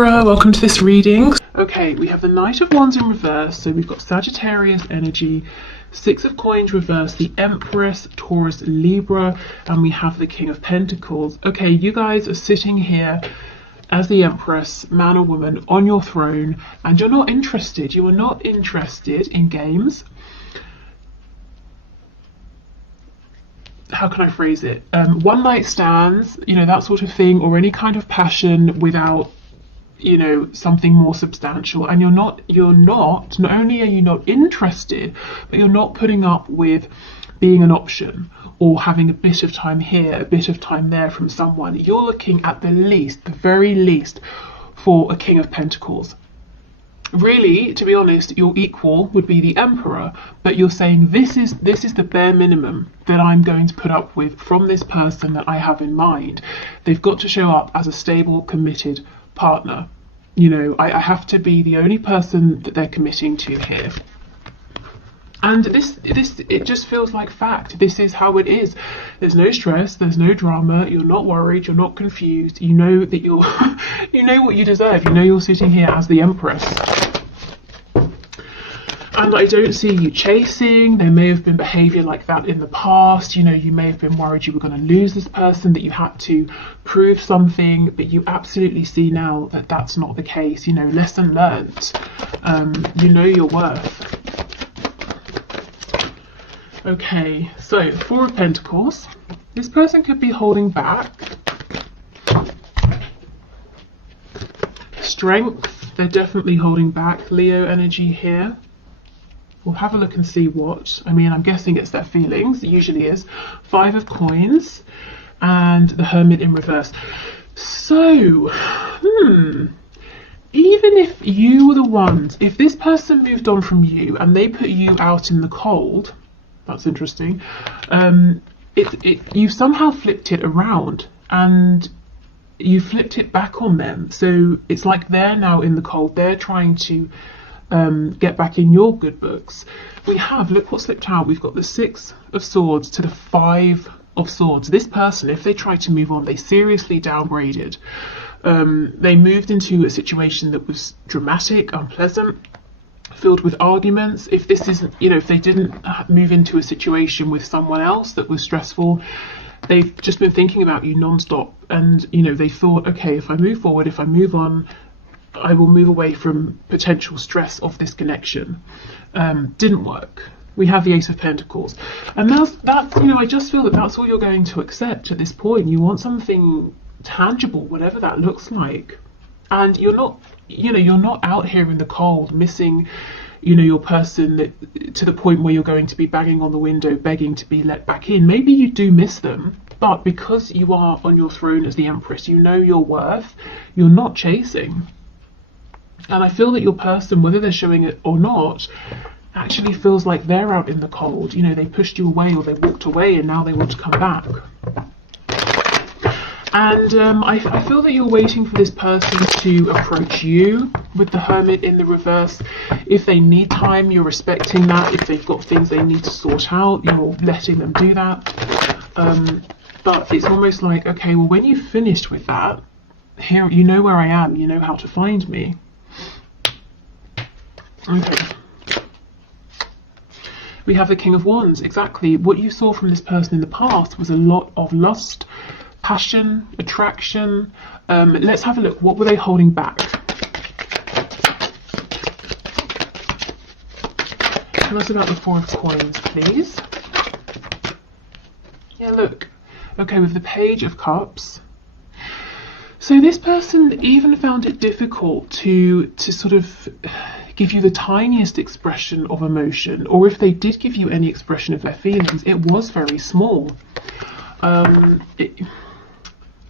Libra, welcome to this reading. Okay, we have the Knight of Wands in reverse, so we've got Sagittarius energy, Six of Coins reverse, the Empress, Taurus, Libra, and we have the King of Pentacles. Okay, you guys are sitting here as the Empress, man or woman, on your throne, and you're not interested. You are not interested in games. How can I phrase it? One night stands, you know, that sort of thing, or any kind of passion without, you know, something more substantial. And not only are you not interested, but you're not putting up with being an option or having a bit of time here, a bit of time there from someone. You're looking at the very least, for a King of Pentacles. Really, to be honest, your equal would be the Emperor, but you're saying this is the bare minimum that I'm going to put up with from this person that I have in mind. They've got to show up as a stable, committed partner. You know, I have to be the only person that they're committing to here. And it just feels like fact. This is how it is. There's no stress, there's no drama, you're not worried, you're not confused. You know that you're you know what you deserve. You know you're sitting here as the Empress. And I don't see you chasing. There may have been behaviour like that in the past. You know, you may have been worried you were going to lose this person, that you had to prove something, but you absolutely see now that that's not the case. You know, lesson learned. You know your worth. Okay, so Four of Pentacles. This person could be holding back. Strength, they're definitely holding back. Leo energy here. We'll have a look and see what. I mean, I'm guessing it's their feelings. It usually is. Five of Coins and the Hermit in reverse. So, even if you were the ones, if this person moved on from you and they put you out in the cold, that's interesting. You somehow flipped it around and you flipped it back on them. So it's like they're now in the cold. They're trying to get back in your good books. Look what slipped out. We've got the Six of Swords to the Five of Swords. This person, if they tried to move on, they seriously downgraded. They moved into a situation that was dramatic, unpleasant, filled with arguments. If this isn't, you know, if they didn't move into a situation with someone else that was stressful, they've just been thinking about you non-stop. And, you know, they thought, okay, if I move forward, if I move on, I will move away from potential stress of this connection. Didn't work. We have the Ace of Pentacles. And that's, you know, I just feel that that's all you're going to accept at this point. You want something tangible, whatever that looks like. And you're not, you know, you're not out here in the cold missing, you know, your person that, to the point where you're going to be banging on the window begging to be let back in. Maybe you do miss them, but because you are on your throne as the Empress, you know your worth, you're not chasing. And I feel that your person, whether they're showing it or not, actually feels like they're out in the cold. You know, they pushed you away or they walked away and now they want to come back. And I feel that you're waiting for this person to approach you with the Hermit in the reverse. If they need time, you're respecting that. If they've got things they need to sort out, you're letting them do that. But it's almost like, okay, well, when you've finished with that, here, you know where I am, you know how to find me. Okay. We have the King of Wands. Exactly. What you saw from this person in the past was a lot of lust, passion, attraction. Let's have a look. What were they holding back? Tell us about the Four of Coins, please. Yeah, look. Okay, with the Page of Cups. So this person even found it difficult to sort of give you the tiniest expression of emotion, or if they did give you any expression of their feelings, it was very small.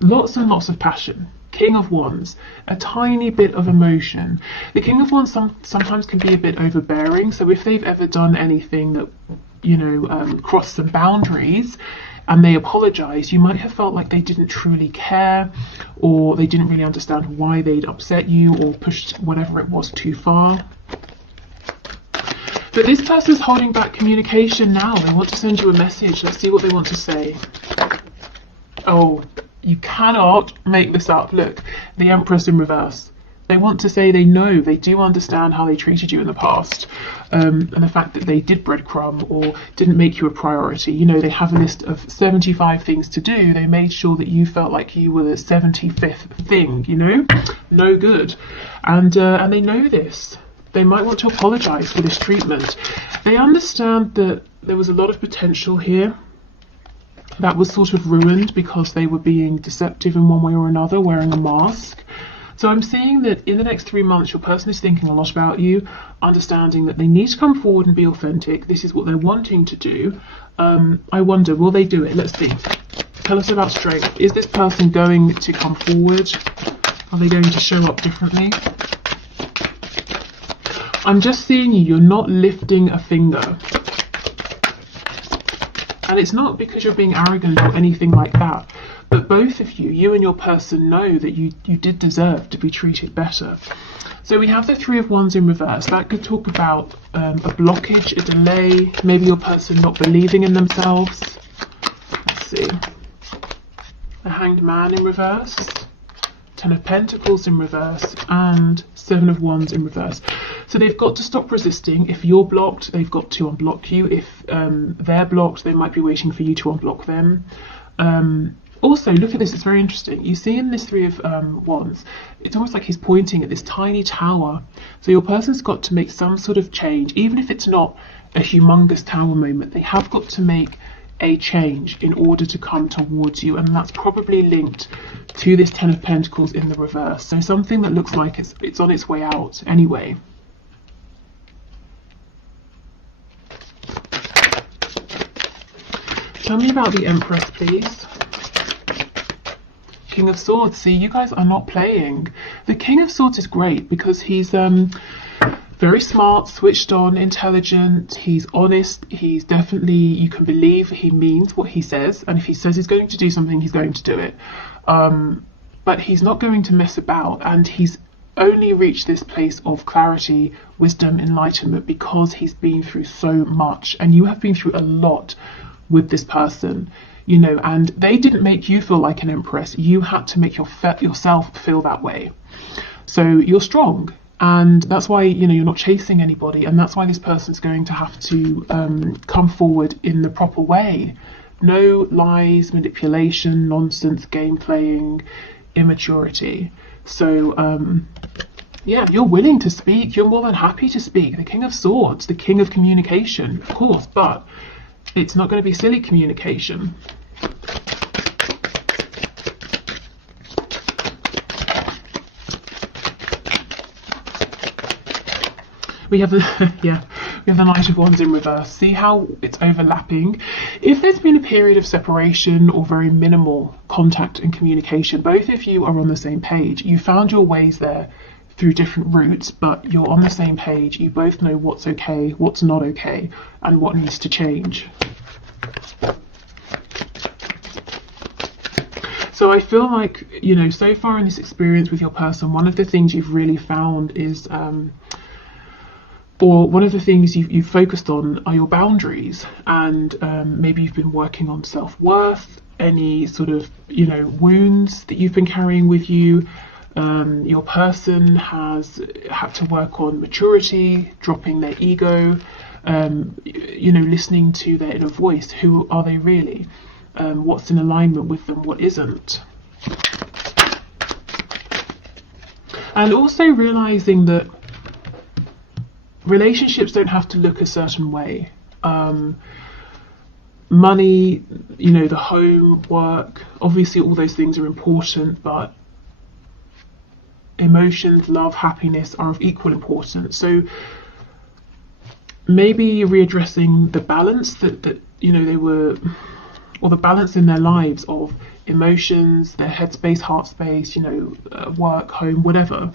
Lots and lots of passion. King of Wands, a tiny bit of emotion. The King of Wands sometimes can be a bit overbearing, so if they've ever done anything that, you know, crossed some boundaries and they apologise, you might have felt like they didn't truly care, or they didn't really understand why they'd upset you or pushed whatever it was too far. But this person's holding back communication now. They want to send you a message. Let's see what they want to say. Oh, you cannot make this up. Look, the Empress in reverse. They want to say they know, they do understand how they treated you in the past, and the fact that they did breadcrumb or didn't make you a priority. You know, they have a list of 75 things to do. They made sure that you felt like you were the 75th thing, you know? No good. And they know this. They might want to apologise for this treatment. They understand that there was a lot of potential here that was sort of ruined because they were being deceptive in one way or another, wearing a mask. So I'm seeing that in the next 3 months, your person is thinking a lot about you, understanding that they need to come forward and be authentic. This is what they're wanting to do. I wonder, will they do it? Let's see. Tell us about strength. Is this person going to come forward? Are they going to show up differently? I'm just seeing you. You're not lifting a finger. And it's not because you're being arrogant or anything like that. But both of you, you and your person, know that you did deserve to be treated better. So we have the Three of Wands in reverse. That could talk about a blockage, a delay, maybe your person not believing in themselves. Let's see. The Hanged Man in reverse, Ten of Pentacles in reverse, and Seven of Wands in reverse. So they've got to stop resisting. If you're blocked, they've got to unblock you. If they're blocked, they might be waiting for you to unblock them. Also, look at this, it's very interesting. You see in this Three of Wands, it's almost like he's pointing at this tiny tower. So your person's got to make some sort of change, even if it's not a humongous tower moment. They have got to make a change in order to come towards you, and that's probably linked to this Ten of Pentacles in the reverse. So something that looks like it's on its way out anyway. Tell me about the Empress, please. King of Swords. See, you guys are not playing. The King of Swords is great because he's very smart, switched on, intelligent, he's honest, he's definitely, you can believe he means what he says, and if he says he's going to do something, he's going to do it. But he's not going to mess about, and he's only reached this place of clarity, wisdom, enlightenment because he's been through so much, and you have been through a lot with this person, you know, and they didn't make you feel like an empress. You had to make yourself feel that way. So you're strong, and that's why, you know, you're not chasing anybody, and that's why this person's going to have to come forward in the proper way. No lies, manipulation, nonsense, game playing, immaturity. So yeah, you're willing to speak, you're more than happy to speak. The King of Swords, the King of Communication, of course, but it's not going to be silly communication. We have the yeah, we have the Knight of Wands in reverse. See how it's overlapping? If there's been a period of separation or very minimal contact and communication, both of you are on the same page. You found your ways there through different routes, but you're on the same page. You both know what's okay, what's not okay, and what needs to change. So I feel like, you know, so far in this experience with your person, one of the things you've really found is, or one of the things you've focused on are your boundaries, and maybe you've been working on self-worth, any sort of, you know, wounds that you've been carrying with you. Your person has had to work on maturity, dropping their ego, you know, listening to their inner voice. Who are they really? What's in alignment with them, what isn't? And also realizing that relationships don't have to look a certain way. Money, you know, the home, work, obviously all those things are important, but emotions, love, happiness are of equal importance. So maybe readdressing the balance that you know, they were, or the balance in their lives of emotions, their headspace, heart space, you know, work, home, whatever.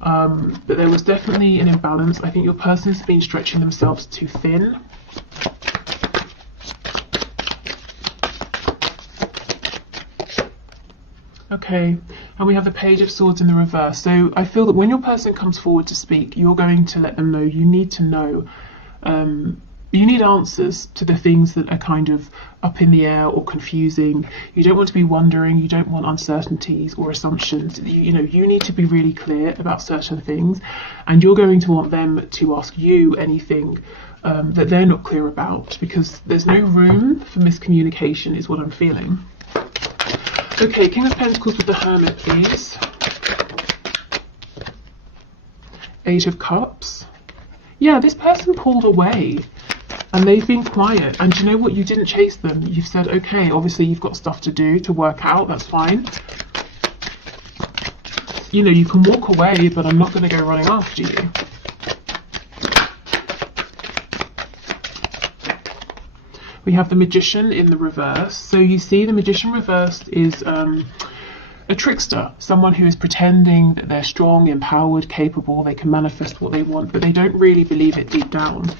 But there was definitely an imbalance. I think your person has been stretching themselves too thin. Okay, and we have the Page of Swords in the reverse. So I feel that when your person comes forward to speak, you're going to let them know, you need to know, You need answers to the things that are kind of up in the air or confusing. You don't want to be wondering, you don't want uncertainties or assumptions. You need to be really clear about certain things, and you're going to want them to ask you anything that they're not clear about, because there's no room for miscommunication is what I'm feeling. Okay, King of Pentacles with the Hermit, please. Eight of Cups. Yeah, this person pulled away and they've been quiet. And you know what? You didn't chase them. You've said, okay, obviously you've got stuff to do, to work out. That's fine. You can walk away, but I'm not going to go running after you. We have the Magician in the reverse. So you see the Magician reversed is a trickster, someone who is pretending that they're strong, empowered, capable, they can manifest what they want, but they don't really believe it deep down.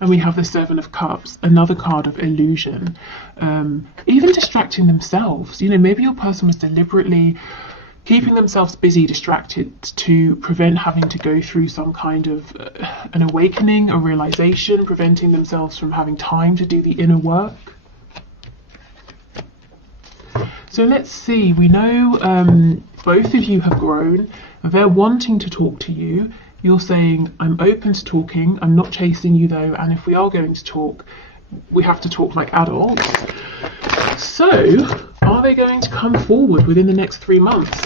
And we have the Seven of Cups, another card of illusion, even distracting themselves. Maybe your person was deliberately keeping themselves busy, distracted, to prevent having to go through some kind of an awakening, a realization, preventing themselves from having time to do the inner work. So let's see, we know both of you have grown, they're wanting to talk to you. You're saying, I'm open to talking, I'm not chasing you though, and if we are going to talk, we have to talk like adults. So, are they going to come forward within the next 3 months?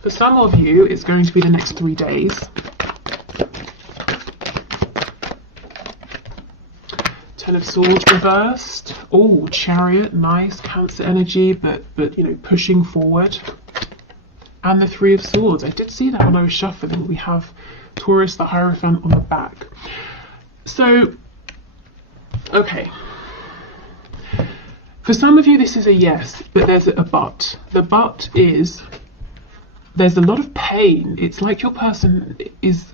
For some of you, it's going to be the next 3 days. Ten of Swords reversed. Oh, Chariot, nice, Cancer energy, but pushing forward. And the Three of Swords. I did see that when I was shuffling. We have Taurus, the Hierophant on the back. So, okay. For some of you, this is a yes, but there's a but. The but is there's a lot of pain. It's like your person is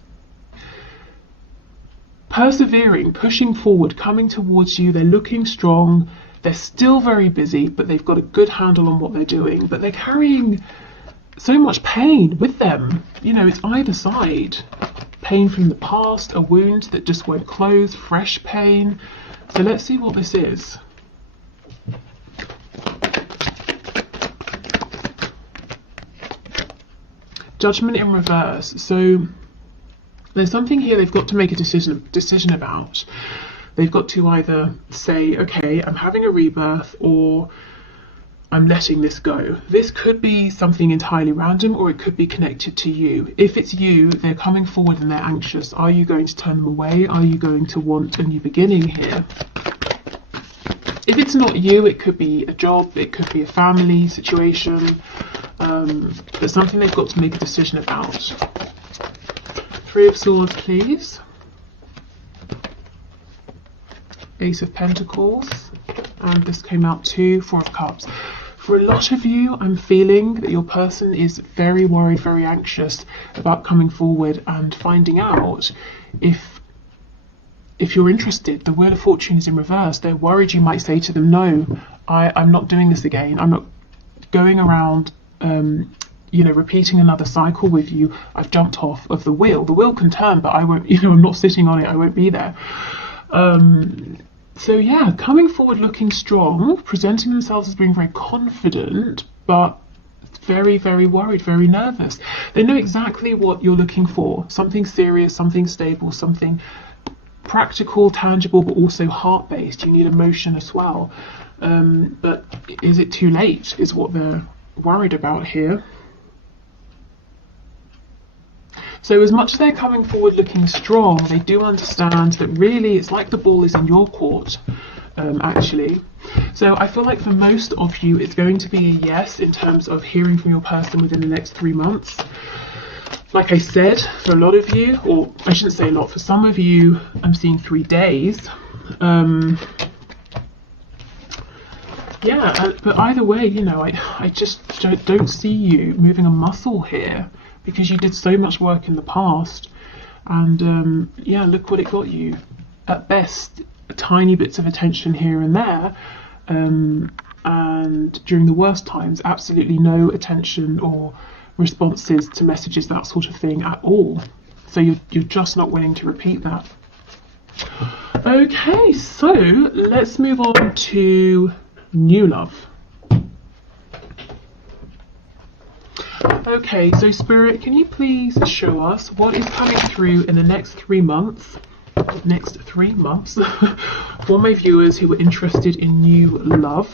persevering, pushing forward, coming towards you. They're looking strong. They're still very busy, but they've got a good handle on what they're doing. But they're carrying so much pain with them. It's either side. Pain from the past, a wound that just won't close, fresh pain. So let's see what this is. Judgment in reverse. So there's something here they've got to make a decision about. They've got to either say, okay, I'm having a rebirth, or I'm letting this go. This could be something entirely random, or it could be connected to you. If it's you, they're coming forward and they're anxious. Are you going to turn them away? Are you going to want a new beginning here? If it's not you, it could be a job, it could be a family situation. There's something they've got to make a decision about. Three of Swords, please. Ace of Pentacles. And this came out too, Four of Cups. For a lot of you, I'm feeling that your person is very worried, very anxious about coming forward and finding out if you're interested. The Wheel of Fortune is in reverse. They're worried you might say to them, no, I'm not doing this again. I'm not going around repeating another cycle with you. I've jumped off of the wheel. The wheel can turn, but I won't, I'm not sitting on it. I won't be there. So yeah, coming forward looking strong, presenting themselves as being very confident, but very, very worried, very nervous. They know exactly what you're looking for. Something serious, something stable, something practical, tangible, but also heart-based. You need emotion as well. But is it too late, is what they're worried about here. So as much as they're coming forward looking strong, they do understand that really it's like the ball is in your court, actually. So I feel like for most of you, it's going to be a yes in terms of hearing from your person within the next 3 months. Like I said, for a lot of you, or I shouldn't say a lot, for some of you, I'm seeing 3 days. Yeah, but either way, I just don't see you moving a muscle here, because you did so much work in the past, and yeah, look what it got you. At best, tiny bits of attention here and there, and during the worst times, absolutely no attention or responses to messages, that sort of thing at all. So you're just not willing to repeat that. Okay, so let's move on to new love. Okay, so Spirit, can you please show us what is coming through in the next 3 months? For my viewers who are interested in new love.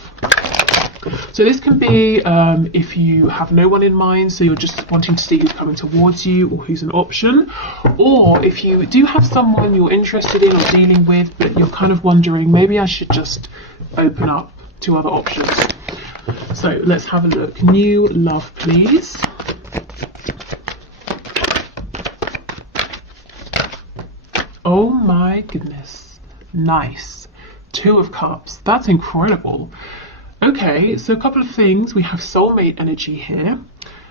So this can be if you have no one in mind, so you're just wanting to see who's coming towards you or who's an option, or if you do have someone you're interested in or dealing with, but you're kind of wondering, maybe I should just open up to other options. So let's have a look. New love, please. Oh my goodness. Nice. 2 of Cups. That's incredible. Okay, so a couple of things. We have soulmate energy here.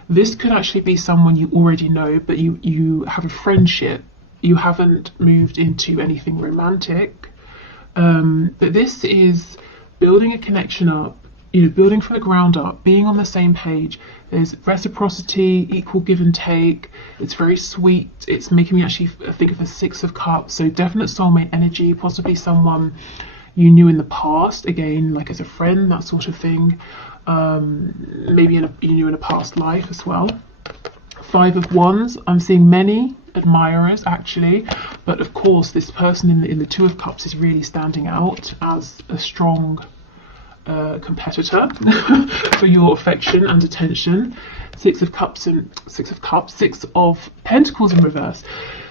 This could actually be someone you already know, but you have a friendship. You haven't moved into anything romantic. But this is building a connection up, building from the ground up, being on the same page. There's reciprocity, equal give and take. It's very sweet. It's making me actually think of a 6 of Cups. So definite soulmate energy, possibly someone you knew in the past, again, like as a friend, that sort of thing. Maybe you knew in a past life as well. 5 of Wands. I'm seeing many admirers actually, but of course this person in the 2 of Cups is really standing out as a strong competitor for your affection and attention. 6 of Cups, 6 of Pentacles in reverse.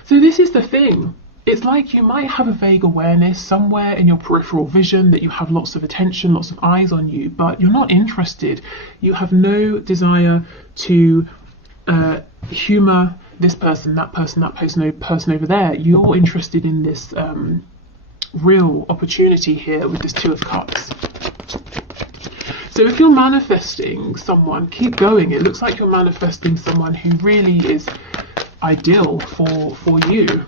So this is the thing. It's like you might have a vague awareness somewhere in your peripheral vision that you have lots of attention, lots of eyes on you, but you're not interested. You have no desire to humour this person, that person over there. You're interested in this real opportunity here with this 2 of Cups. So if you're manifesting someone, keep going. It looks like you're manifesting someone who really is ideal for you.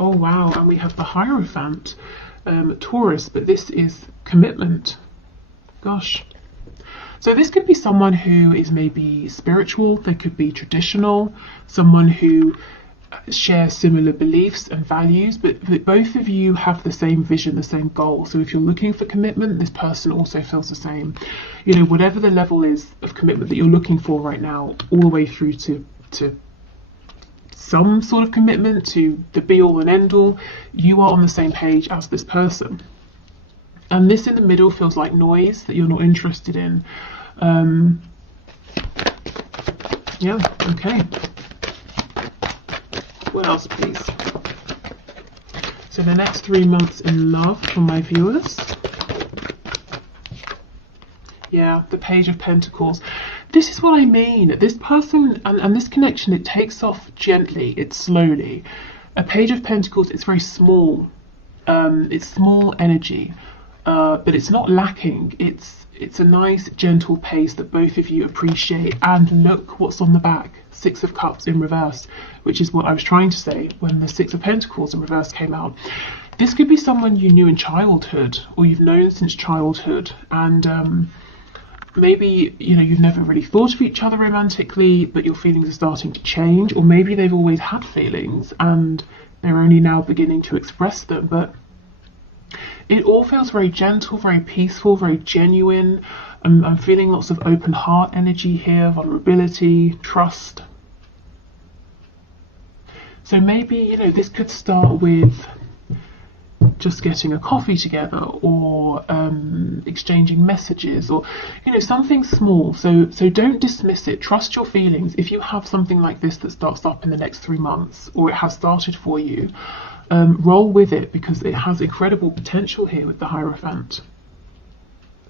Oh wow, and we have the Hierophant, Taurus, but this is commitment. Gosh. So this could be someone who is maybe spiritual, they could be traditional, someone who share similar beliefs and values, but both of you have the same vision, the same goal. So if you're looking for commitment, this person also feels the same. Whatever the level is of commitment that you're looking for right now, all the way through to some sort of commitment, to the be all and end all, you are on the same page as this person. And this in the middle feels like noise that you're not interested in. Yeah, okay. What else, please? So the next 3 months in love for my viewers. Yeah, the Page of Pentacles. This is what I mean. This person and this connection, it takes off gently, it's slowly. A Page of Pentacles, it's very small. It's small energy, but it's not lacking. It's a nice, gentle pace that both of you appreciate. And look what's on the back. 6 of Cups in reverse, which is what I was trying to say when the 6 of Pentacles in reverse came out. This could be someone you knew in childhood, or you've known since childhood, and maybe you've never really thought of each other romantically, but your feelings are starting to change, or maybe they've always had feelings and they're only now beginning to express them. But it all feels very gentle, very peaceful, very genuine. I'm feeling lots of open heart energy here, vulnerability, trust. So maybe, this could start with just getting a coffee together, or exchanging messages, or, something small. So don't dismiss it. Trust your feelings. If you have something like this that starts up in the next 3 months, or it has started for you, roll with it, because it has incredible potential here with the Hierophant.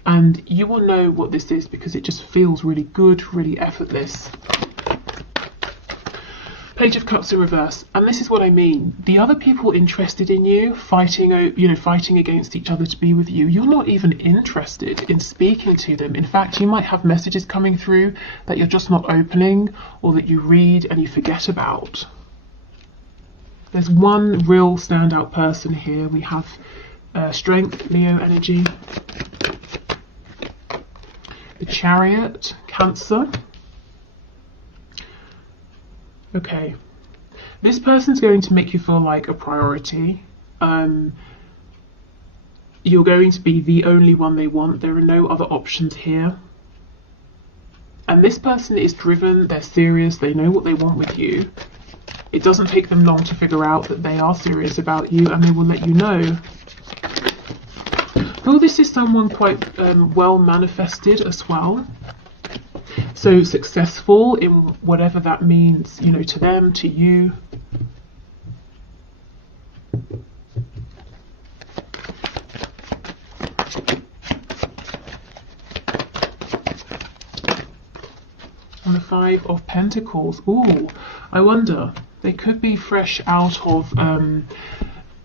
And you will know what this is because it just feels really good, really effortless. Page of Cups in reverse, and this is what I mean. The other people interested in you, fighting against each other to be with you, you're not even interested in speaking to them. In fact, you might have messages coming through that you're just not opening, or that you read and you forget about. There's one real standout person here. We have Strength, Leo energy. The Chariot, Cancer. Okay. This person's going to make you feel like a priority. You're going to be the only one they want. There are no other options here. And this person is driven, they're serious, they know what they want with you. It doesn't take them long to figure out that they are serious about you, and they will let you know. Oh, this is someone quite well manifested as well. So successful in whatever that means, you know, to them, to you. And the Five of Pentacles. Ooh, I wonder. They could be fresh out of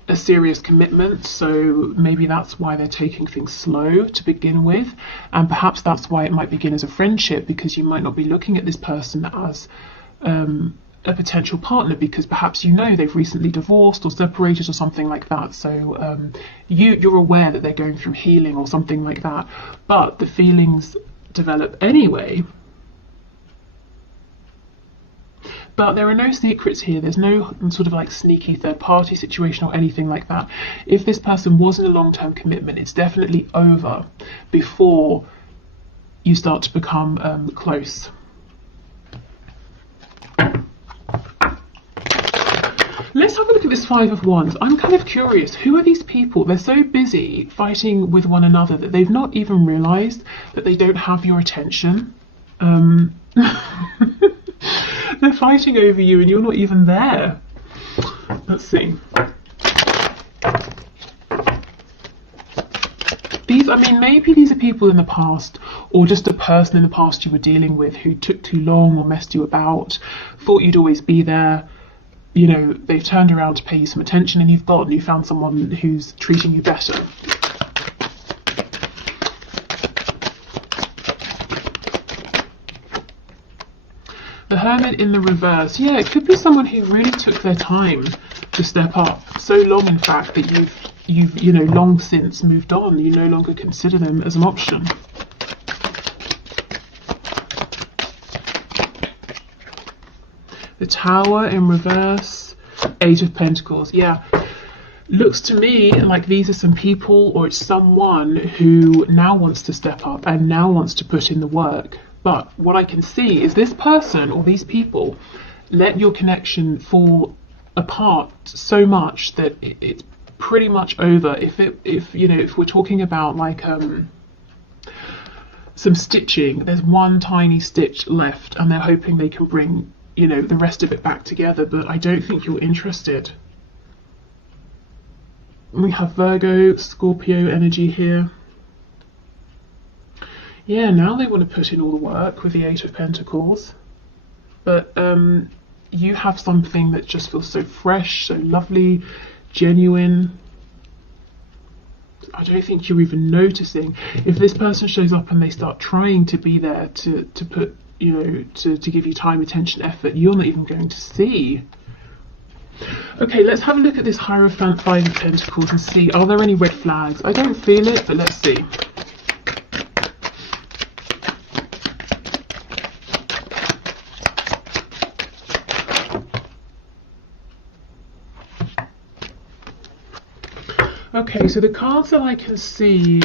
a serious commitment, so maybe that's why they're taking things slow to begin with, and perhaps that's why it might begin as a friendship, because you might not be looking at this person as a potential partner, because perhaps you know they've recently divorced or separated or something like that, so you're aware that they're going through healing or something like that, but the feelings develop anyway. But there are no secrets here. There's no sort of like sneaky third party situation or anything like that. If this person was in a long-term commitment, it's definitely over before you start to become close. Let's have a look at this Five of Wands. I'm kind of curious. Who are these people? They're so busy fighting with one another that they've not even realized that they don't have your attention. They're fighting over you and you're not even there. Let's see. Maybe these are people in the past, or just a person in the past you were dealing with who took too long or messed you about, thought you'd always be there. You know, they've turned around to pay you some attention and you've gone. You found someone who's treating you better. The Hermit in the reverse. Yeah, it could be someone who really took their time to step up. So long, in fact, that you've you know, long since moved on. You no longer consider them as an option. The Tower in reverse. Eight of Pentacles. Yeah. Looks to me like these are some people, or it's someone who now wants to step up and now wants to put in the work. But what I can see is this person or these people let your connection fall apart so much that it's pretty much over. If we're talking about like some stitching, there's one tiny stitch left and they're hoping they can bring, you know, the rest of it back together, but I don't think you're interested. We have Virgo, Scorpio energy here. Yeah, now they want to put in all the work with the Eight of Pentacles. But you have something that just feels so fresh, so lovely, genuine. I don't think you're even noticing. If this person shows up and they start trying to be there to put, you know, to give you time, attention, effort, you're not even going to see. Okay, let's have a look at this Hierophant Five of Pentacles and see, are there any red flags? I don't feel it, but let's see. Okay, so the cards that I can see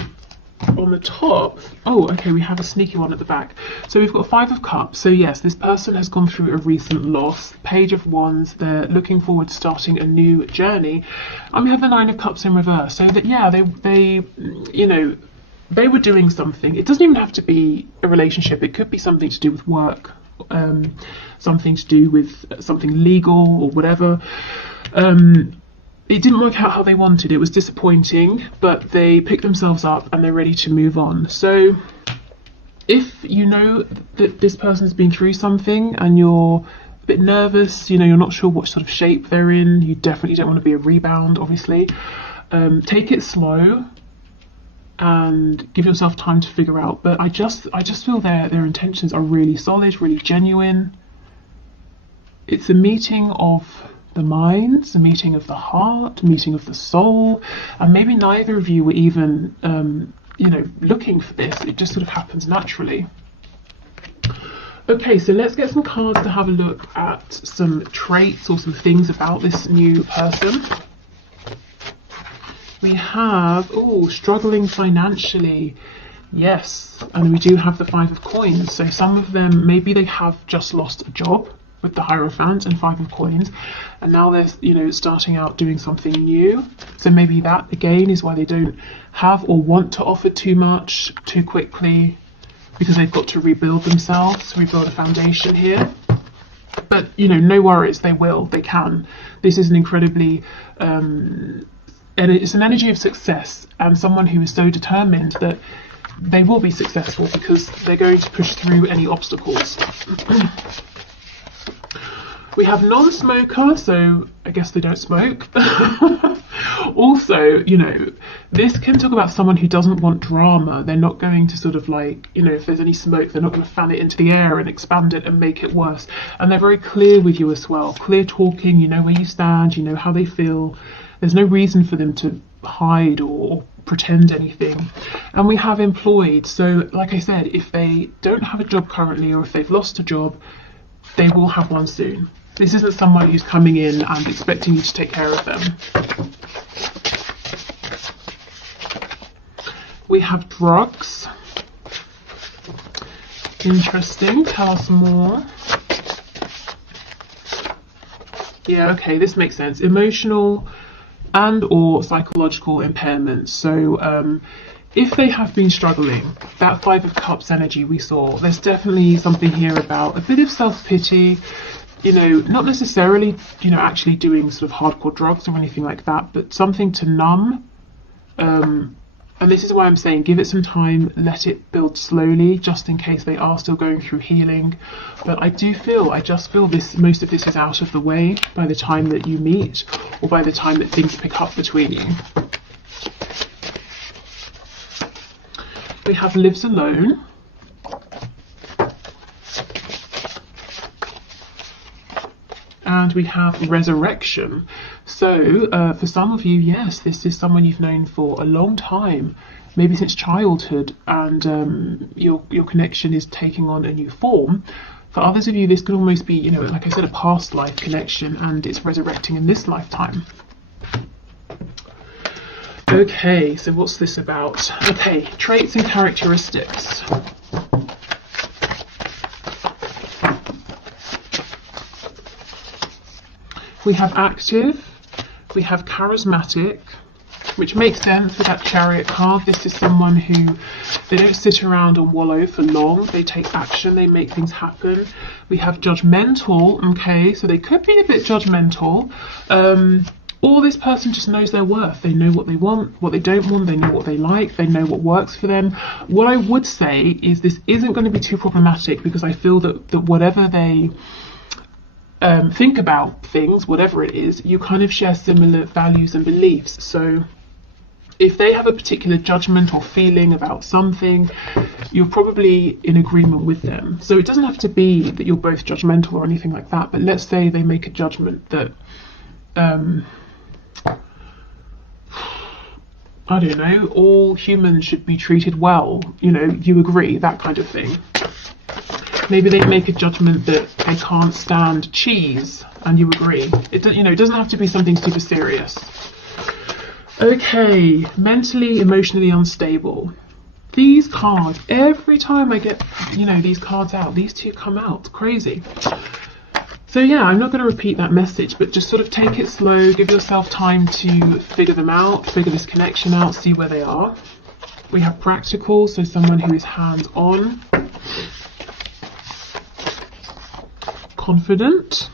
on the top, oh, okay, we have a sneaky one at the back. So we've got Five of Cups. So yes, this person has gone through a recent loss. Page of Wands, they're looking forward to starting a new journey. And we have the Nine of Cups in reverse. So that, yeah, they you know, they were doing something. It doesn't even have to be a relationship. It could be something to do with work, something to do with something legal or whatever. It didn't work out how they wanted. It was disappointing, but they picked themselves up and they're ready to move on. So if you know that this person's been through something and you're a bit nervous, you know, you're not sure what sort of shape they're in, you definitely don't want to be a rebound, obviously. Take it slow and give yourself time to figure out. But I just feel their intentions are really solid, really genuine. It's a meeting of the minds, a meeting of the heart, a meeting of the soul, and maybe neither of you were even you know, looking for this. It just sort of happens naturally. Okay, so let's get some cards to have a look at some traits or some things about this new person. We have, oh, struggling financially. Yes, and we do have the 5 of coins. So some of them, maybe they have just lost a job with the Hierophant and 5 of coins, and now they're, you know, starting out doing something new. So maybe that again is why they don't have or want to offer too much too quickly, because they've got to rebuild themselves, rebuild a foundation here. But, you know, no worries, they will, they can. This is an incredibly, and it's an energy of success, and someone who is so determined that they will be successful because they're going to push through any obstacles. We have non-smoker, so I guess they don't smoke. Also, you know, this can talk about someone who doesn't want drama. They're not going to sort of like, you know, if there's any smoke, they're not going to fan it into the air and expand it and make it worse. And they're very clear with you as well. Clear talking, you know where you stand, you know how they feel. There's no reason for them to hide or pretend anything. And we have employed. So like I said, if they don't have a job currently, or if they've lost a job, they will have one soon. This isn't someone who's coming in and expecting you to take care of them. We have drugs. Interesting. Tell us more. Yeah, okay, this makes sense. Emotional and or psychological impairments. So if they have been struggling, that 5 of Cups energy we saw, there's definitely something here about a bit of self-pity, you know, not necessarily, you know, actually doing sort of hardcore drugs or anything like that, but something to numb. And this is why I'm saying give it some time, let it build slowly, just in case they are still going through healing. But I just feel this, most of this is out of the way by the time that you meet, or by the time that things pick up between you. We have lives alone. And we have resurrection. So for some of you, yes, this is someone you've known for a long time, maybe since childhood, and your connection is taking on a new form. For others of you, this could almost be, you know, like I said, a past life connection, and it's resurrecting in this lifetime. Okay, so what's this about? Okay, traits and characteristics. We have active, we have charismatic, which makes sense with that Chariot card. This is someone who, they don't sit around and wallow for long, they take action, they make things happen. We have judgmental, okay, so they could be a bit judgmental, or this person just knows their worth. They know what they want, what they don't want, they know what they like, they know what works for them. What I would say is this isn't going to be too problematic, because I feel that whatever they think about things, whatever it is, you kind of share similar values and beliefs. So if they have a particular judgment or feeling about something, you're probably in agreement with them. So it doesn't have to be that you're both judgmental or anything like that, but let's say they make a judgment that I don't know, all humans should be treated well, you know, you agree, that kind of thing. Maybe they make a judgment that they can't stand cheese, and you agree. It doesn't have to be something super serious. Okay, mentally, emotionally unstable. These cards, every time I get, you know, these cards out, these two come out. Crazy. So yeah, I'm not going to repeat that message, but just sort of take it slow, give yourself time to figure them out, figure this connection out, see where they are. We have practical, so someone who is hands-on. Confident.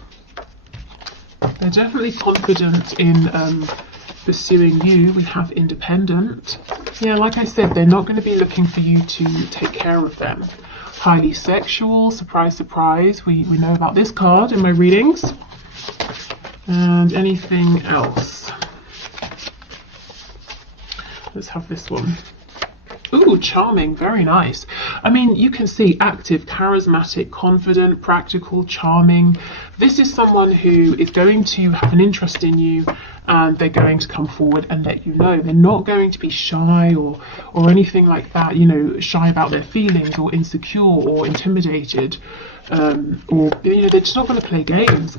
They're definitely confident in pursuing you. We have independent. Yeah, like I said, they're not going to be looking for you to take care of them. Highly sexual, surprise, surprise. We know about this card in my readings. And anything else? Let's have this one. Ooh, charming, very nice. I mean, you can see active, charismatic, confident, practical, charming, this is someone who is going to have an interest in you, and they're going to come forward and let you know. They're not going to be shy or anything like that, you know, shy about their feelings or insecure or intimidated, or, you know, they're just not going to play games.